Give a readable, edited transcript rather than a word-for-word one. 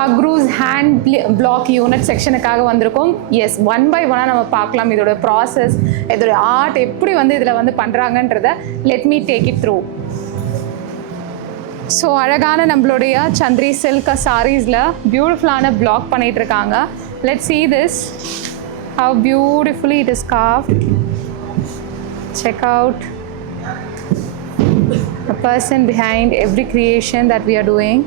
பக்ரூஸ் hand black unit செக்ஷனுக்காக வந்திருக்கோம். S, one by ஒன்னாக நம்ம பார்க்கலாம் இதோட ப்ராசஸ், இதோட ஆர்ட் எப்படி வந்து இதில் வந்து பண்ணுறாங்கன்றத. Let me take it through. So அழகான நம்மளுடைய சந்திரி சில்க் சாரீஸில் பியூட்டிஃபுல்லான பிளாக் பண்ணிகிட்டு இருக்காங்க. Let's see this, how beautifully it is carved. Check out the person behind every creation that we are doing.